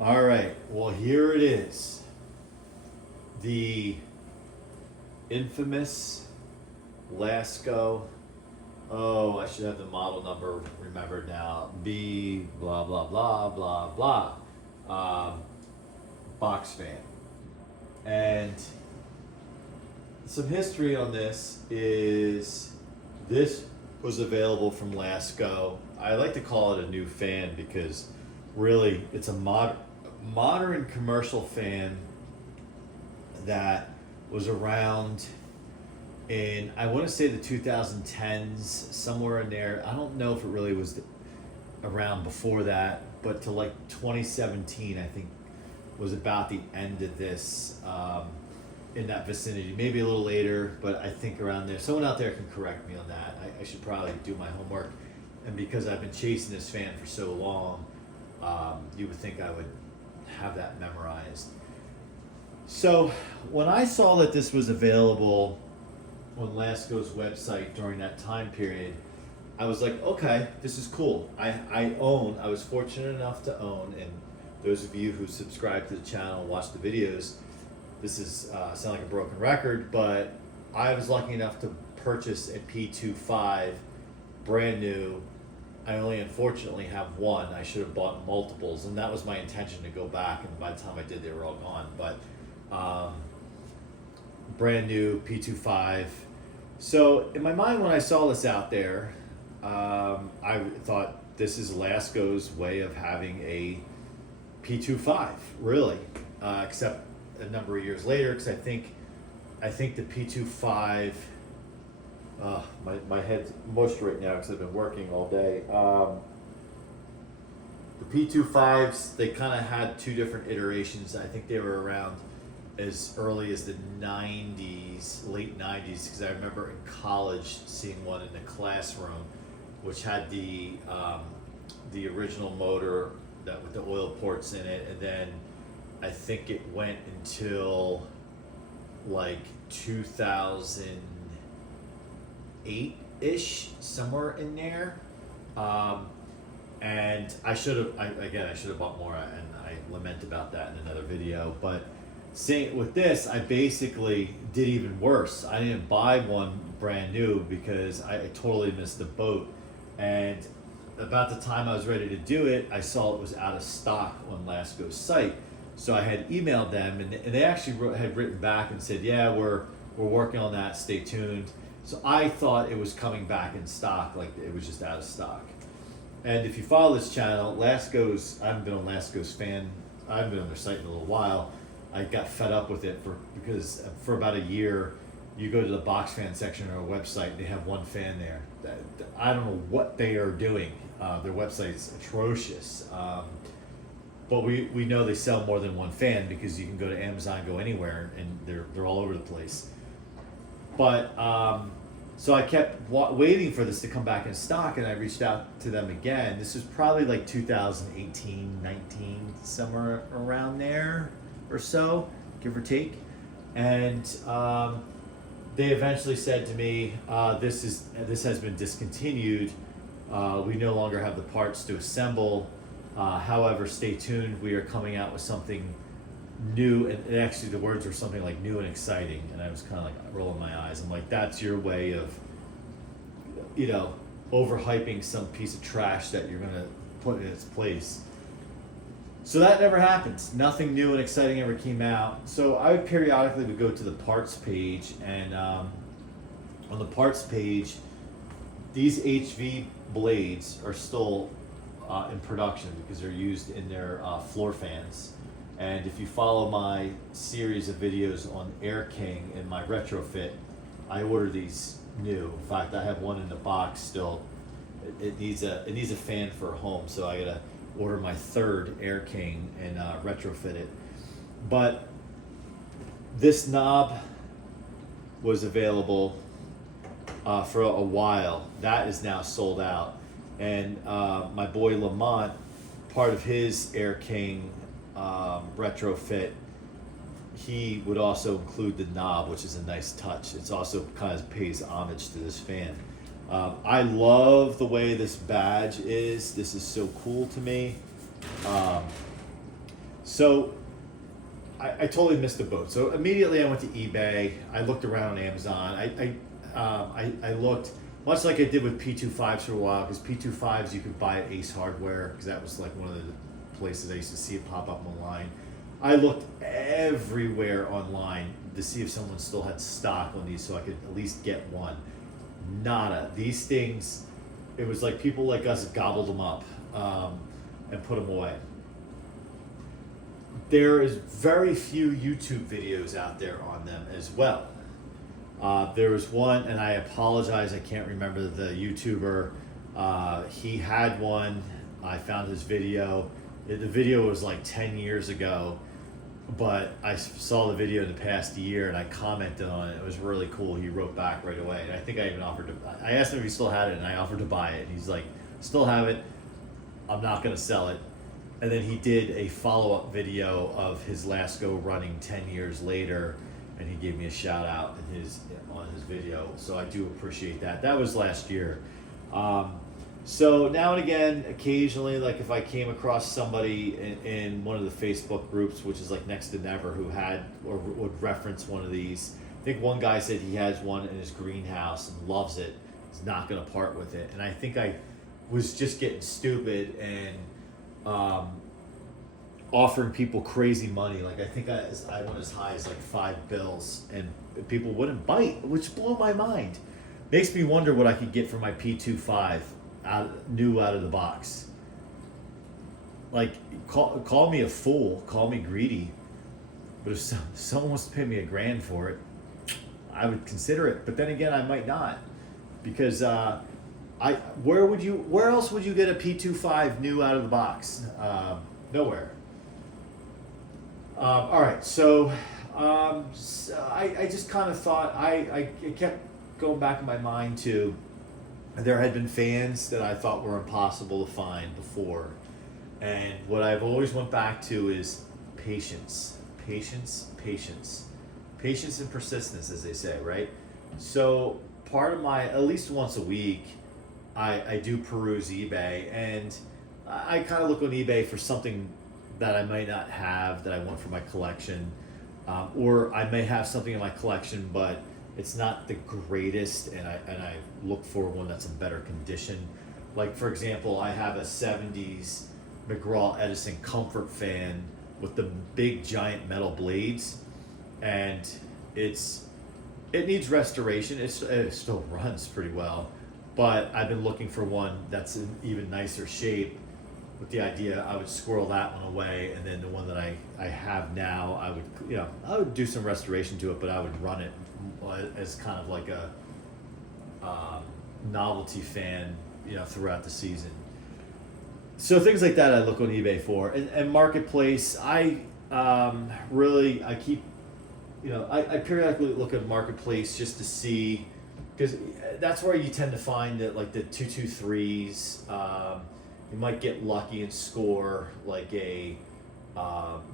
All right, well, here it is. The infamous Lasko. Oh, I should have the model number remembered now. B blah blah blah blah blah. Box fan. And some history on this is this was available from Lasko. I like to call it a new fan because really it's a modern commercial fan that was around in, I want to say, the 2010s, somewhere in there. I don't know if it really was around before that, but to like 2017, I think, was about the end of this, in that vicinity. Maybe a little later, but I think around there. Someone out there can correct me on that. I should probably do my homework. And because I've been chasing this fan for so long, you would think I would have that memorized. So when I saw that this was available on Lasko's website during that time period, I was like, okay, this is cool. I was fortunate enough to own, and those of you who subscribe to the channel, watch the videos, this is sound like a broken record, but I was lucky enough to purchase a P25 brand new. I only unfortunately have one. I should have bought multiples, and that was my intention to go back, and by the time I did, they were all gone. But brand new P25. So in my mind, when I saw this out there, I thought this is Lasko's way of having a P25, really, except a number of years later, because I think the P25. My head's mushed right now because I've been working all day. The P25s, they kind of had two different iterations. I think they were around as early as the 90s, late 90s, because I remember in college seeing one in the classroom, which had the original motor that with the oil ports in it, and then I think it went until like 2008-ish, somewhere in there. And I should have bought more, and I lament about that in another video. But with this, I basically did even worse. I didn't buy one brand new because I totally missed the boat. And about the time I was ready to do it, I saw it was out of stock on Lasko's site. So I had emailed them, and they actually had written back and said, yeah, we're working on that, stay tuned. So I thought it was coming back in stock, like it was just out of stock. And if you follow this channel, I haven't been on Lasko's fan, I haven't been on their site in a little while. I got fed up with it because for about a year, you go to the box fan section of our website, they have one fan there. I don't know what they are doing. Their website's atrocious. But we know they sell more than one fan because you can go to Amazon, go anywhere, and they're all over the place. But so I kept waiting for this to come back in stock, and I reached out to them again. This was probably like 2018, 19, somewhere around there or so, give or take. And they eventually said to me, this has been discontinued. We no longer have the parts to assemble. However, stay tuned. We are coming out with something new, and actually the words were something like new and exciting, and I was kind of like rolling my eyes. I'm like, that's your way of, overhyping some piece of trash that you're gonna put in its place. So that never happens. Nothing new and exciting ever came out. So I would periodically go to the parts page, and on the parts page, these HV blades are still in production because they're used in their floor fans. And if you follow my series of videos on Air King and my retrofit, I order these new. In fact, I have one in the box still. It needs a fan for a home, so I gotta order my third Air King and retrofit it. But this knob was available for a while. That is now sold out. And my boy Lamont, part of his Air King retrofit, he would also include the knob, which is a nice touch. It's also kind of pays homage to this fan. I love the way this badge is. This is so cool to me. So I totally missed the boat. So immediately I went to eBay. I looked around on Amazon. I looked much like I did with P25s for a while, because P25s you could buy at Ace Hardware, because that was like one of the places I used to see it pop up online. I looked everywhere online to see if someone still had stock on these so I could at least get one. Nada. These things, it was like people like us gobbled them up and put them away. There is very few YouTube videos out there on them as well. There was one, and I apologize, I can't remember the YouTuber. He had one. I found his video. The video was like 10 years ago, but I saw the video in the past year and I commented on it. It was really cool. He wrote back right away. And I think I even offered to, I asked him if he still had it, and I offered to buy it. And he's like, still have it. I'm not going to sell it. And then he did a follow-up video of his Lasko running 10 years later, and he gave me a shout out on his video. So I do appreciate that. That was last year. So now and again, occasionally, like if I came across somebody in one of the Facebook groups, which is like Next to Never, who had or would reference one of these. I think one guy said he has one in his greenhouse and loves it. He's not going to part with it. And I think I was just getting stupid and offering people crazy money. Like I think I went as high as like $5 and people wouldn't bite, which blew my mind. Makes me wonder what I could get for my P25 new out of the box. Like call me a fool, call me greedy, but if someone wants to pay me $1,000 for it, I would consider it. But then again, I might not, because where else would you get a P25 new out of the box? Nowhere. All right, so I just kind of thought, I kept going back in my mind to, there had been fans that I thought were impossible to find before. And what I've always went back to is patience, patience, patience. Patience and persistence, as they say, right? So part of my, at least once a week, I do peruse eBay, and I kind of look on eBay for something that I might not have that I want for my collection, or I may have something in my collection, but it's not the greatest, and I look for one that's in better condition. Like for example, I have a 70s McGraw Edison Comfort fan with the big giant metal blades, and it needs restoration. It still runs pretty well, but I've been looking for one that's in even nicer shape, with the idea I would squirrel that one away, and then the one that I have now, I would do some restoration to it, but I would run it as kind of like a novelty fan, throughout the season. So things like that I look on eBay for, and Marketplace. I keep, I periodically look at Marketplace just to see, because that's where you tend to find that, like the 223s. You might get lucky and score like a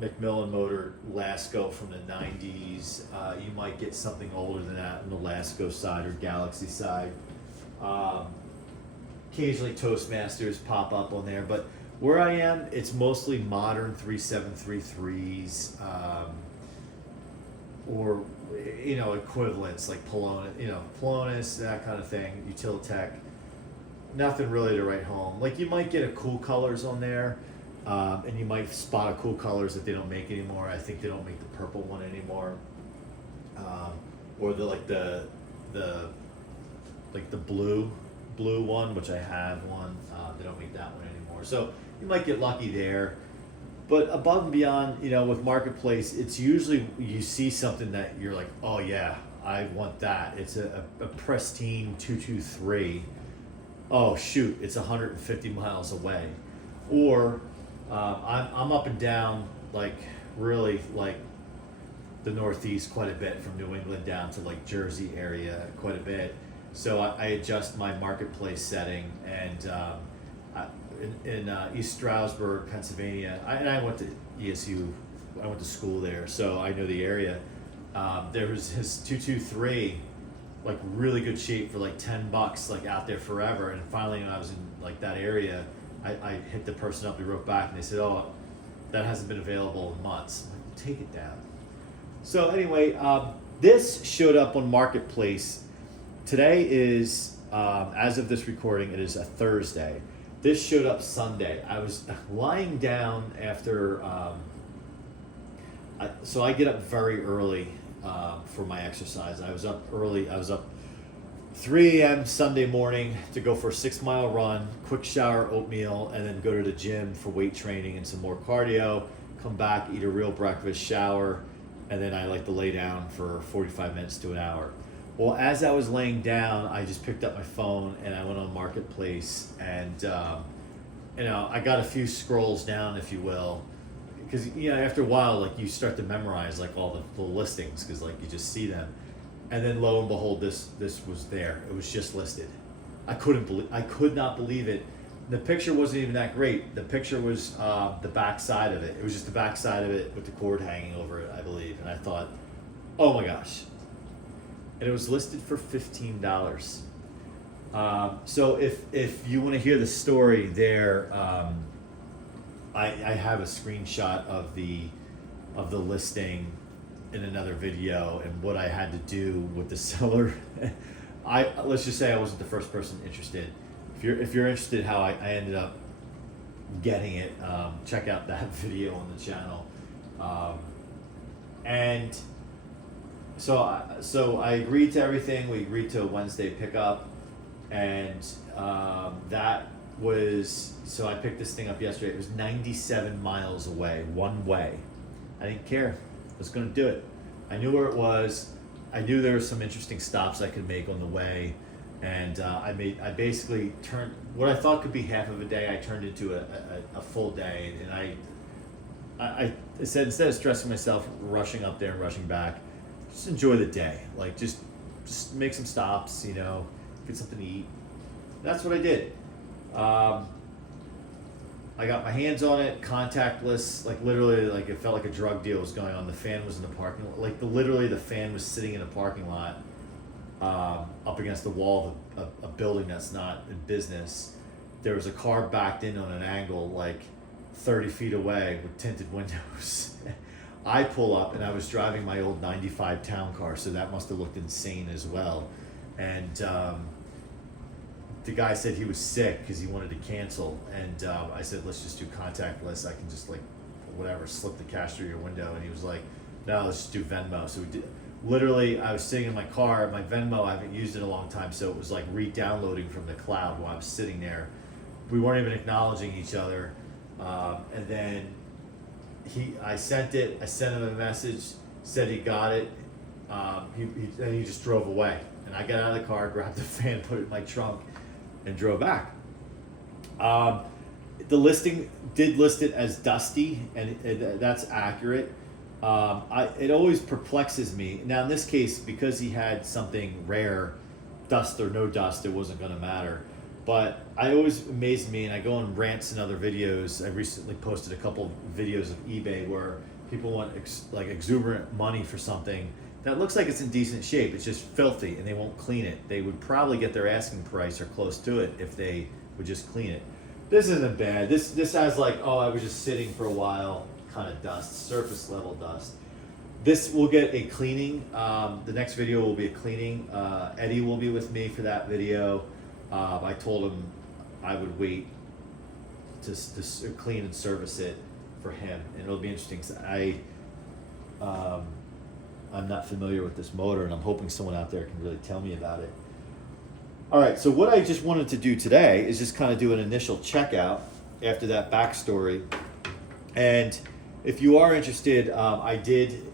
Macmillan motor Lasko from the 90s. You might get something older than that on the Lasko side or Galaxy side. Occasionally Toastmasters pop up on there, but where I am, it's mostly modern 3733s, or equivalents like Polonus, that kind of thing, Utilitech. Nothing really to write home. Like you might get a Cool Colors on there, and you might spot a Cool Colors that they don't make anymore. I think they don't make the purple one anymore, or the blue one, which I have one. They don't make that one anymore. So you might get lucky there. But above and beyond, with Marketplace, it's usually you see something that you're like, oh yeah, I want that. It's a pristine 223. Oh shoot, it's 150 miles away. Or I'm up and down, like really like the Northeast quite a bit, from New England down to like Jersey area quite a bit. So I adjust my Marketplace setting, and in East Stroudsburg, Pennsylvania, I went to ESU, I went to school there, so I know the area. There was his 223, like really good shape for like $10, like out there forever. And finally, when I was in like that area, I hit the person up, they wrote back, and they said, oh, that hasn't been available in months. I'm like, take it down. So anyway, this showed up on Marketplace. Today is, as of this recording, it is a Thursday. This showed up Sunday. I was lying down after, so I get up very early for my exercise. I was up early. I was up 3 a.m. Sunday morning to go for a 6-mile run, quick shower, oatmeal, and then go to the gym for weight training and some more cardio. Come back, eat a real breakfast, shower, and then I like to lay down for 45 minutes to an hour. Well, as I was laying down, I just picked up my phone and I went on Marketplace, and I got a few scrolls down, if you will, because after a while, like, you start to memorize like all the listings, because like you just see them, and then lo and behold, this was there. It was just listed. I could not believe it. The picture wasn't even that great. The picture was the back side of it. It was just the back side of it with the cord hanging over it, I believe. And I thought, oh my gosh. And it was listed for $15. So if you want to hear the story there, I have a screenshot of the listing in another video and what I had to do with the seller. Let's just say I wasn't the first person interested. If you're interested how I ended up getting it, check out that video on the channel. And so I agreed to everything. We agreed to a Wednesday pickup, and that was, so I picked this thing up yesterday. It was 97 miles away, one way. I didn't care. I was going to do it. I knew where it was. I knew there were some interesting stops I could make on the way, and I basically turned what I thought could be half of a day. I turned into a full day, and I said, instead of stressing myself, rushing up there and rushing back, just enjoy the day. Like, just make some stops, get something to eat. That's what I did. I got my hands on it, contactless, like literally, like it felt like a drug deal was going on. The fan was in the parking lot, like literally the fan was sitting in a parking lot, up against the wall of a building that's not in business. There was a car backed in on an angle, like 30 feet away with tinted windows. I pull up, and I was driving my old 95 town car, so that must have looked insane as well. And the guy said he was sick because he wanted to cancel, and I said, let's just do contactless. I can just, like, whatever, slip the cash through your window. And he was like, no, let's just do Venmo. So we did. Literally, I was sitting in my car. My Venmo, I haven't used it in a long time, so it was like re-downloading from the cloud while I was sitting there. We weren't even acknowledging each other, and then I sent it. I sent him a message, said he got it. He just drove away, and I got out of the car, grabbed the fan, put it in my trunk, and drove back. The listing did list it as dusty, and that's accurate. It always perplexes me. Now in this case, because he had something rare, dust or no dust, it wasn't going to matter. But I always amazed me, and I go on rants and other videos. I recently posted a couple of videos of eBay where people want exuberant money for something that looks like it's in decent shape. It's just filthy, and they won't clean it. They would probably get their asking price or close to it if they would just clean it. This isn't bad. This has like, oh, I was just sitting for a while kind of dust, surface level dust. This will get a cleaning. The next video will be a cleaning. Eddie will be with me for that video. I told him I would wait to clean and service it for him, and it'll be interesting. I'm not familiar with this motor, and I'm hoping someone out there can really tell me about it. All right, so what I just wanted to do today is just kind of do an initial checkout after that backstory. And if you are interested,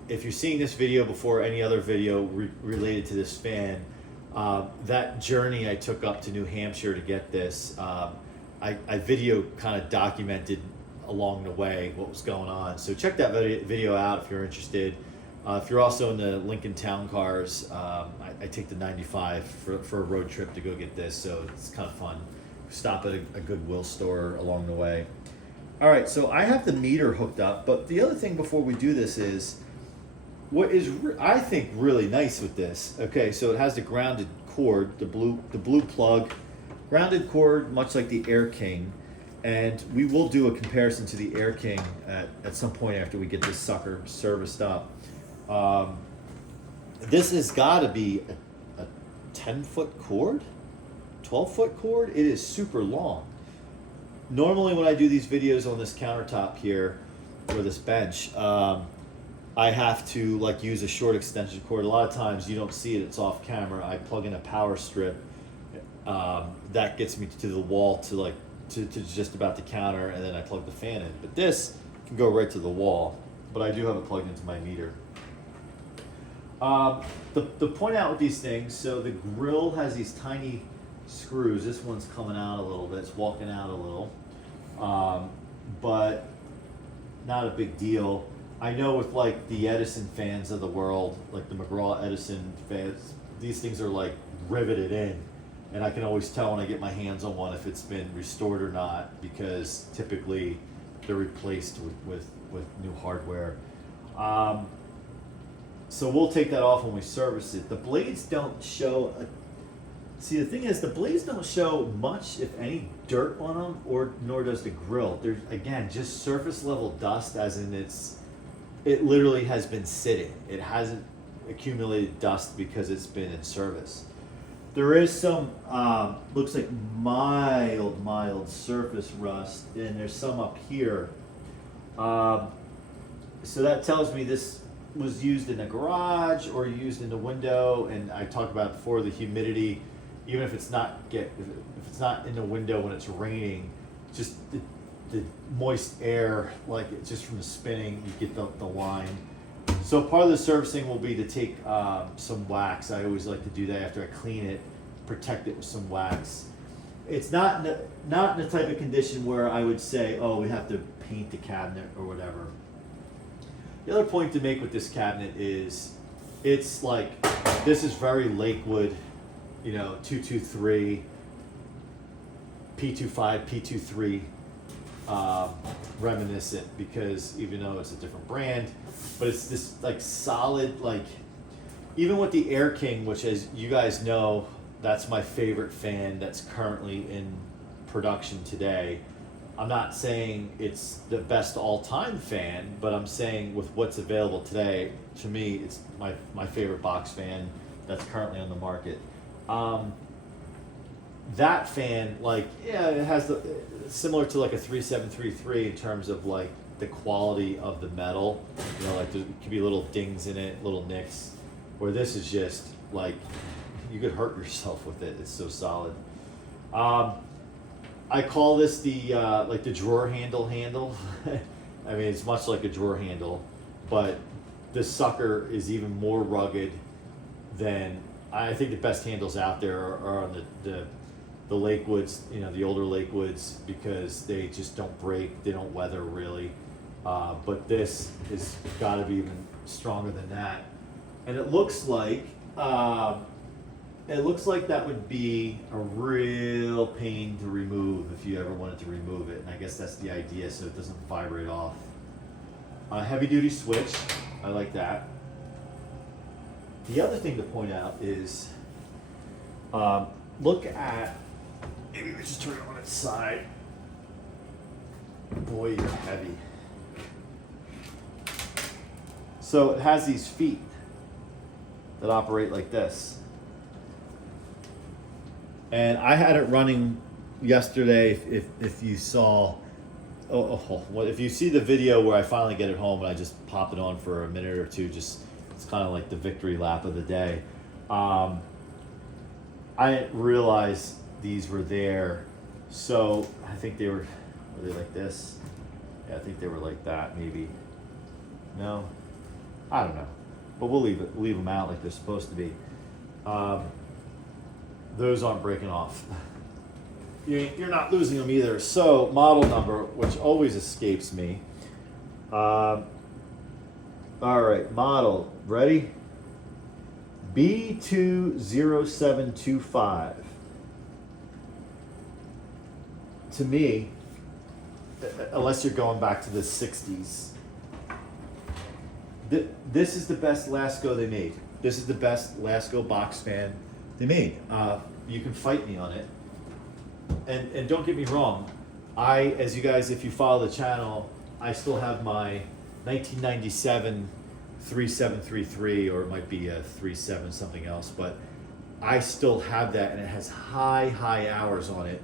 if you're seeing this video before any other video related to this fan, that journey I took up to New Hampshire to get this, I video kind of documented along the way what was going on. So check that video out if you're interested. If you're also in the Lincoln Town Cars, I take the 95 for a road trip to go get this, so it's kind of fun. Stop at a Goodwill store along the way. All right, so I have the meter hooked up, but the other thing before we do this is, what is I think really nice with this. Okay, so it has the grounded cord, the blue plug, grounded cord, much like the Air King, And we will do a comparison to the Air King at some point after we get this sucker serviced up. This has got to be a 10-foot cord, 12-foot cord. It is super long. Normally when I do these videos on this countertop here, or this bench, I have to like use a short extension cord. A lot of times you don't see it, it's off camera. I plug in a power strip that gets me to the wall to just about the counter, and then I plug the fan in. But this can go right to the wall, but I do have it plugged into my meter. The point out with these things, so the grill has these tiny screws. This one's coming out a little bit, it's walking out a little, but not a big deal. I know with like the Edison fans of the world, like the McGraw Edison fans, these things are like riveted in, and I can always tell when I get my hands on one if it's been restored or not, because typically they're replaced with new hardware. So we'll take that off when we service it. The blades don't show, see the thing is the blades don't show much, if any, dirt on them, nor does the grill. There's, again, just surface level dust, as in it literally has been sitting. It hasn't accumulated dust because it's been in service. There is some, looks like mild surface rust, and there's some up here. So that tells me this was used in a garage or used in the window. And I talked about before the humidity, even if it's not if it's not in the window when it's raining, just the moist air, like it's just from the spinning, you get the line. So part of the servicing will be to take some wax. I always like to do that after I clean it, protect it with some wax. It's not in the type of condition where I would say, oh, we have to paint the cabinet or whatever. The other point to make with this cabinet is, it's like, this is very Lakewood, 223, P25, P23 reminiscent, because even though it's a different brand, but it's this like solid, like, even with the Air King, which, as you guys know, that's my favorite fan that's currently in production today. I'm not saying it's the best all-time fan, but I'm saying with what's available today, to me, it's my favorite box fan that's currently on the market. That fan, like, yeah, it has similar to like a 3733 in terms of like the quality of the metal. Like there could be little dings in it, little nicks, where this is just like, you could hurt yourself with it. It's so solid. I call this the like the drawer handle. I mean, it's much like a drawer handle, but this sucker is even more rugged than, I think the best handles out there are on the Lakewoods, the older Lakewoods, because they just don't break, they don't weather really. But this has got to be even stronger than that. And it looks like that would be a real pain to remove if you ever wanted to remove it. And I guess that's the idea, so it doesn't vibrate off. Heavy duty switch, I like that. The other thing to point out is, look at, maybe we just turn it on its side. Boy, you're heavy. So it has these feet that operate like this. And I had it running yesterday. If you saw, well, if you see the video where I finally get it home and I just pop it on for a minute or two, just, it's kind of like the victory lap of the day. I didn't realize these were there, so I think were they like this? Yeah, I think they were like that, maybe. No, I don't know, but we'll leave them out like they're supposed to be. Those aren't breaking off. You're not losing them either. So model number, which always escapes me. All right, model, ready? B20725. To me, unless you're going back to the 60s, this is the best Lasko they made. This is the best Lasko box fan they made. You can fight me on it. And don't get me wrong, as you guys, if you follow the channel, I still have my 1997 3733, or it might be a 37 something else, but I still have that, and it has high hours on it,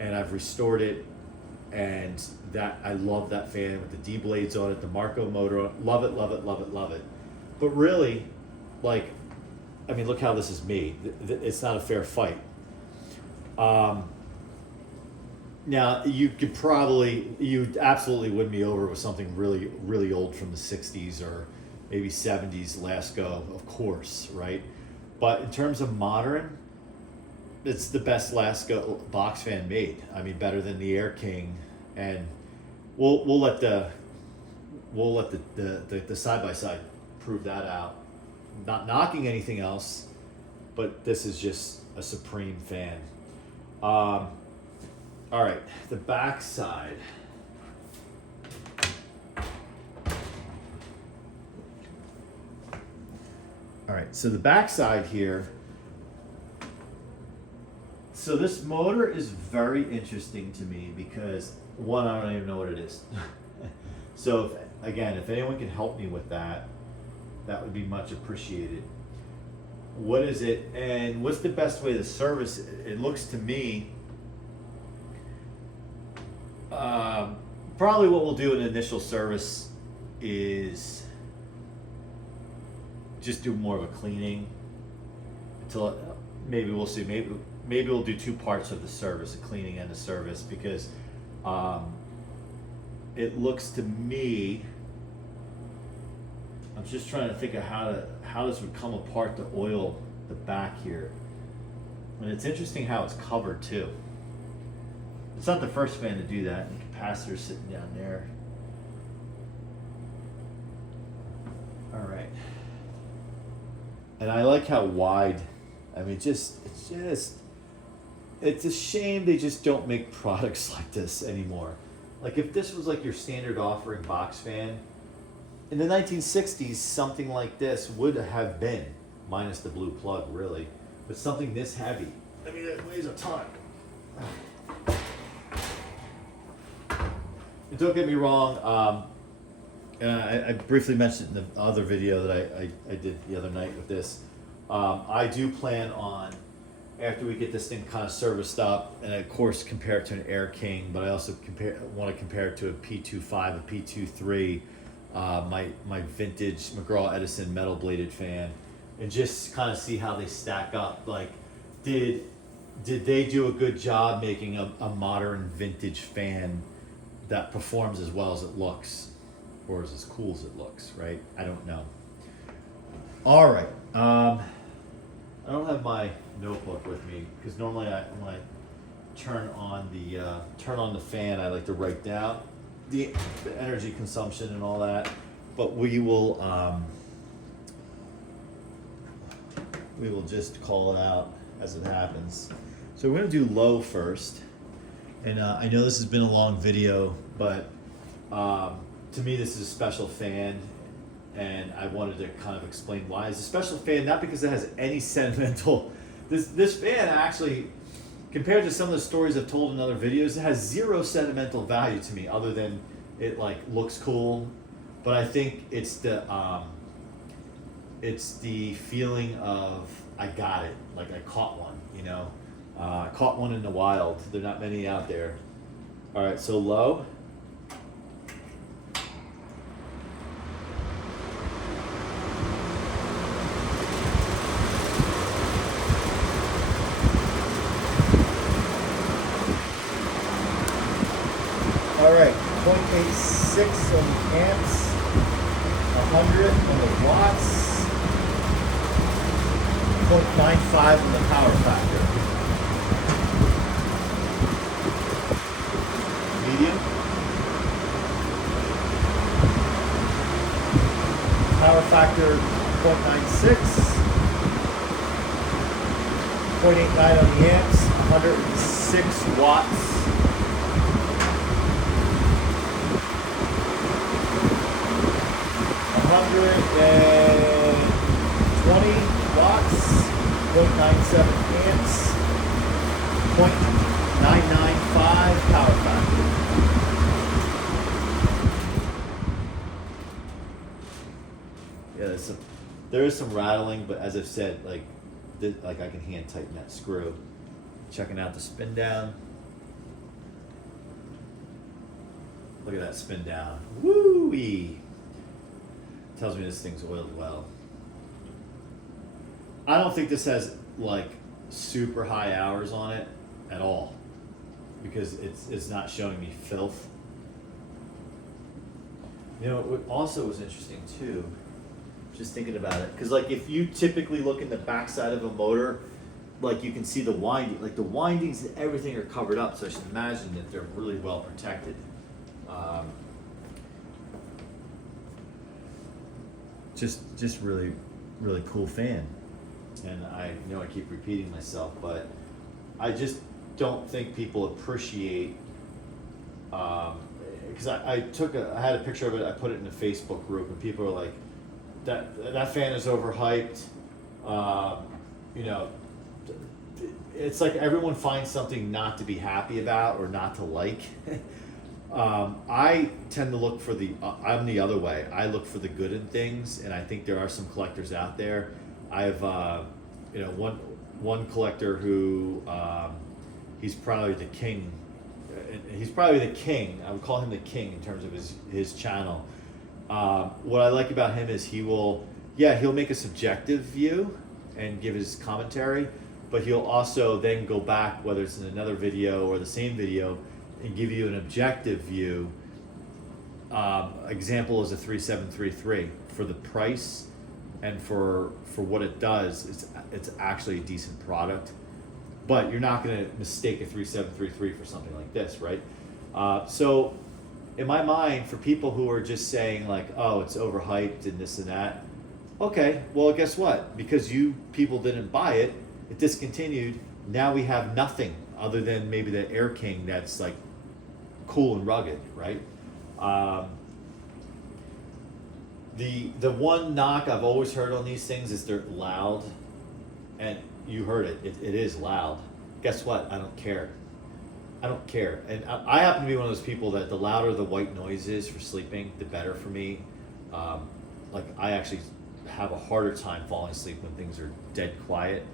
and I've restored it, and that I love that fan with the D blades on it, the Marco motor, love it, love it, love it, love it. But really, like, I mean, look how this is made. It's not a fair fight. Now you absolutely win me over with something really old from the 60s or maybe 70s Lasko, of course, right? But in terms of modern, it's the best Lasko box fan made. I mean, better than the Air King, and we'll let the side by side prove that out. Not knocking anything else, but this is just a supreme fan. All right, the back side. All right, so the back side here. So this motor is very interesting to me because, one, I don't even know what it is. So if anyone can help me with that, that would be much appreciated. What is it, and what's the best way to service it? It looks to me, probably what we'll do in initial service is just do more of a cleaning until maybe we'll see. Maybe we'll do two parts of the service, a cleaning and a service, because it looks to me, I'm just trying to think of how this would come apart to oil the back here. And it's interesting how it's covered too. It's not the first fan to do that. The capacitor's sitting down there. All right. And I like how wide. I mean, it's a shame they just don't make products like this anymore. Like, if this was like your standard offering box fan, in the 1960s, something like this would have been, minus the blue plug, really, but something this heavy. I mean, it weighs a ton. And don't get me wrong, I briefly mentioned in the other video that I did the other night with this. I do plan on, after we get this thing kind of serviced up, and of course compare it to an Air King, but I also want to compare it to a P25, a P23, my vintage McGraw Edison metal bladed fan, and just kind of see how they stack up. Like, did they do a good job making a modern vintage fan that performs as well as it looks, or is as cool as it looks, right? I don't know. All right, I don't have my notebook with me because normally when I turn on the fan, I like to write down the energy consumption and all that. But we will just call it out as it happens. So we're gonna do low first, and I know this has been a long video, but to me this is a special fan. And I wanted to kind of explain why it's a special fan, not because it has any sentimental. This fan actually, compared to some of the stories I've told in other videos, it has zero sentimental value to me, other than it like looks cool. But I think it's the feeling of I got it, like I caught one, you know, I caught one in the wild. There are not many out there. All right, so low. All right, 0.86 on the amps, 100 on the watts, 0.95 on the power factor. Medium. Power factor 0.96, 0.89 on the amps, 106 watts. 120 watts, 0.97 amps, 0.995 power factor. there is some rattling, but as I've said, like I can hand tighten that screw. Checking out the spin down. Look at that spin down. Woo-wee. Tells me this thing's oiled well. I don't think this has like super high hours on it at all, because it's not showing me filth. You know, what also was interesting too, just thinking about it, because like if you typically look in the backside of a motor, like you can see the winding, like the windings and everything are covered up, so I should imagine that they're really well protected. Just really, really cool fan. And I know I keep repeating myself, but I just don't think people appreciate, because I had a picture of it, I put it in a Facebook group, and people are like, that fan is overhyped. You know, it's like everyone finds something not to be happy about or not to like. I tend to look for I'm the other way. I look for the good in things, and I think there are some collectors out there. I have, you know, one collector who, he's probably the king. He's probably the king. I would call him the king in terms of his channel. What I like about him is he'll make a subjective view and give his commentary, but he'll also then go back, whether it's in another video or the same video, and give you an objective view. Example is a 3733. For the price and for what it does, it's actually a decent product. But you're not going to mistake a 3733 for something like this, right? So in my mind, for people who are just saying like, oh, it's overhyped and this and that, okay, well, guess what? Because you people didn't buy it, it discontinued. Now we have nothing other than maybe the Air King that's like cool and rugged, right? The one knock I've always heard on these things is they're loud, and you heard it. It is loud. Guess what? I don't care. I don't care. And I happen to be one of those people that the louder the white noise is for sleeping, the better for me. Like I actually have a harder time falling asleep when things are dead quiet.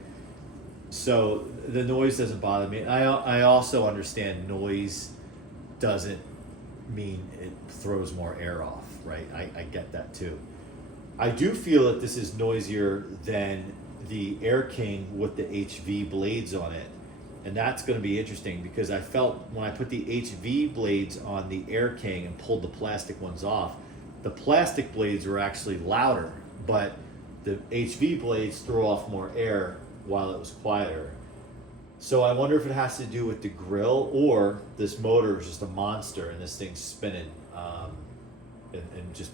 So the noise doesn't bother me. I also understand noise doesn't mean it throws more air off, right? I get that too. I do feel that this is noisier than the Air King with the HV blades on it. And that's going to be interesting, because I felt when I put the HV blades on the Air King and pulled the plastic ones off, the plastic blades were actually louder, but the HV blades threw off more air while it was quieter. So I wonder if it has to do with the grill, or this motor is just a monster and this thing's spinning and just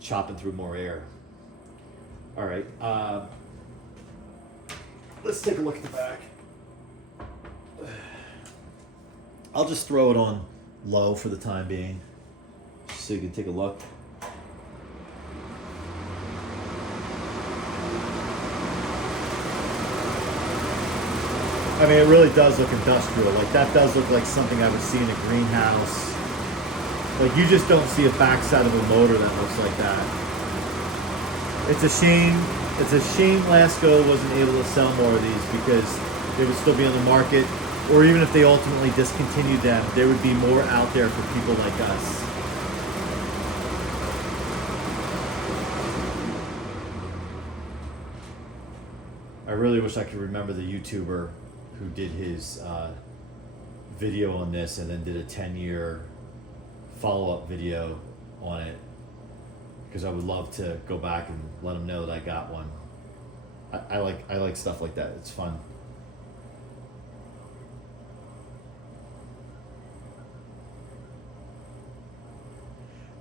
chopping through more air. All right, let's take a look at the back. I'll just throw it on low for the time being, so you can take a look. I mean, it really does look industrial. Like, that does look like something I would see in a greenhouse. Like, you just don't see a backside of a motor that looks like that. It's a shame. It's a shame Lasko wasn't able to sell more of these, because they would still be on the market. Or even if they ultimately discontinued them, there would be more out there for people like us. I really wish I could remember the YouTuber who did his video on this and then did a 10-year follow-up video on it, because I would love to go back and let him know that I got one. I like stuff like that. It's fun.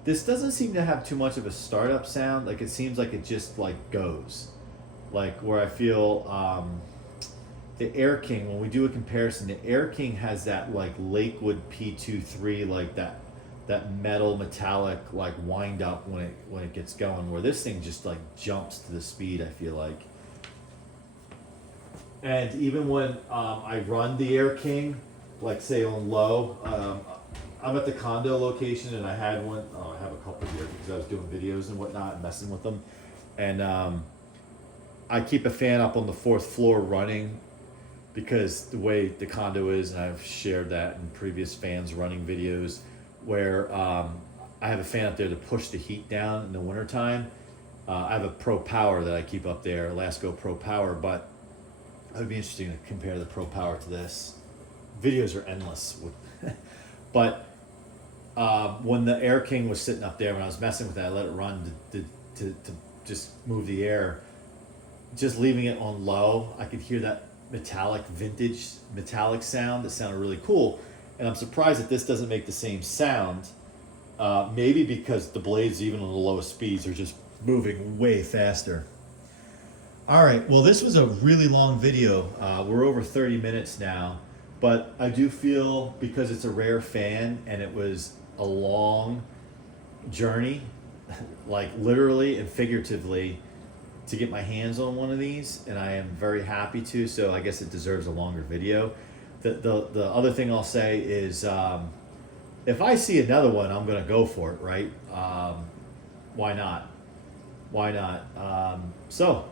This doesn't seem to have too much of a startup sound. Like, it seems like it just like goes. Like, where I feel the Air King, when we do a comparison, the Air King has that like Lakewood P25, like that metallic like wind up when it gets going, where this thing just like jumps to the speed, I feel like. And even when I run the Air King, like say on low, I'm at the condo location and I had one. Oh, I have a couple here because I was doing videos and whatnot and messing with them. And I keep a fan up on the 4th floor running because the way the condo is, and I've shared that in previous fans running videos, where I have a fan up there to push the heat down in the wintertime. I have a Pro Power that I keep up there, Lasko Pro Power, but it would be interesting to compare the Pro Power to this. Videos are endless. But when the Air King was sitting up there, when I was messing with that, I let it run to just move the air. Just leaving it on low, I could hear that vintage metallic sound that sounded really cool. And I'm surprised that this doesn't make the same sound. Maybe because the blades, even on the lowest speeds, are just moving way faster. All right, well, this was a really long video. We're over 30 minutes now, but I do feel, because it's a rare fan and it was a long journey, like literally and figuratively, to get my hands on one of these, and I am very happy to, so I guess it deserves a longer video. The other thing I'll say is, if I see another one, I'm gonna go for it, right? Why not? Why not? So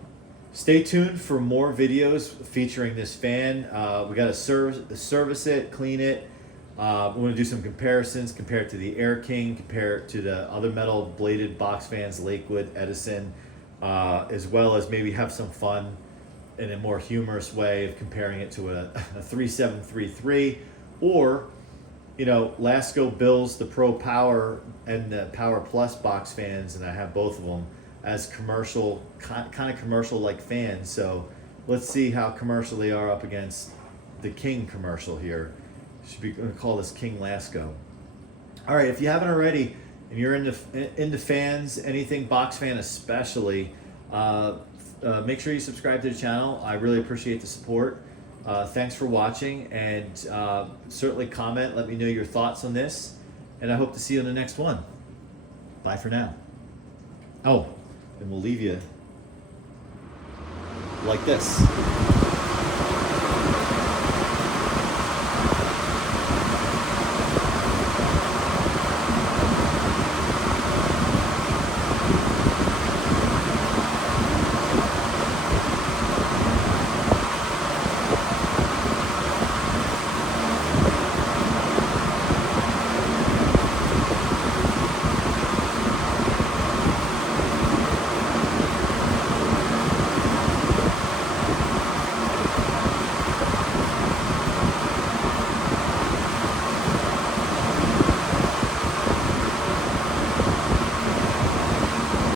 stay tuned for more videos featuring this fan. We got to service it, clean it. We're gonna do some comparisons, compare it to the Air King, compare it to the other metal bladed box fans, Lakewood, Edison, as well as maybe have some fun in a more humorous way of comparing it to a 3733, or, you know, Lasko bills the Pro Power and the Power Plus box fans, and I have both of them as commercial, kind of commercial like fans. So let's see how commercial they are up against the King commercial here. Should be going to call this King Lasko. All right, if you haven't already, and you're into fans, anything box fan especially, make sure you subscribe to the channel. I really appreciate the support. Thanks for watching, and certainly comment, let me know your thoughts on this, and I hope to see you in the next one. Bye for now. Oh, and we'll leave you like this.